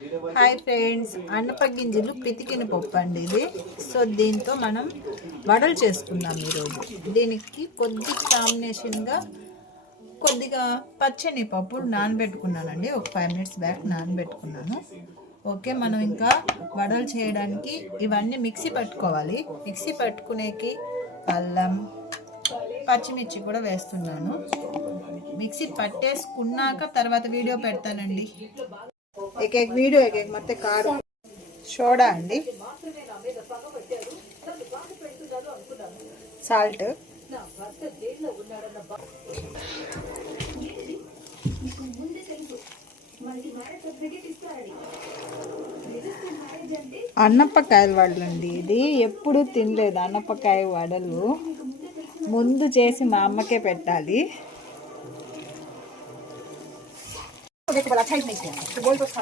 Hi friends, అన్నప గింజలు పితికిన పప్పు అండి ఇది. సో దీంతో మనం వడలు చేసుకుందాం ఈరోజు. దీనికి కొద్ది కాంబినేషన్గా కొద్దిగా పచ్చని పప్పు నానబెట్టుకున్నానండి. ఒక 5 minutes బ్యాక్ నానబెట్టుకున్నాను. ఓకే, మనం ఇంకా వడలు చేయడానికి ఇవన్నీ మిక్సీ పట్టుకోవాలి. మిక్సీ పట్టుకునేకి అల్లం, పచ్చిమిర్చి కూడా వేస్తున్నాను. మిక్సీ పట్టేసుకున్నాక తర్వాత వీడియో పెడతానండి. एक एक वीडियो एक एक मत कारू सोडा अंडी साल्ट అన్నపకాయల వడలు అండి. ఇది ఎప్పుడు తినలేదు. అన్నపకాయ వడలు ముందు చేసి మా అమ్మకే పెట్టాలి. देखो बड़ा अच्छा ही नहीं है तो बोल तो खा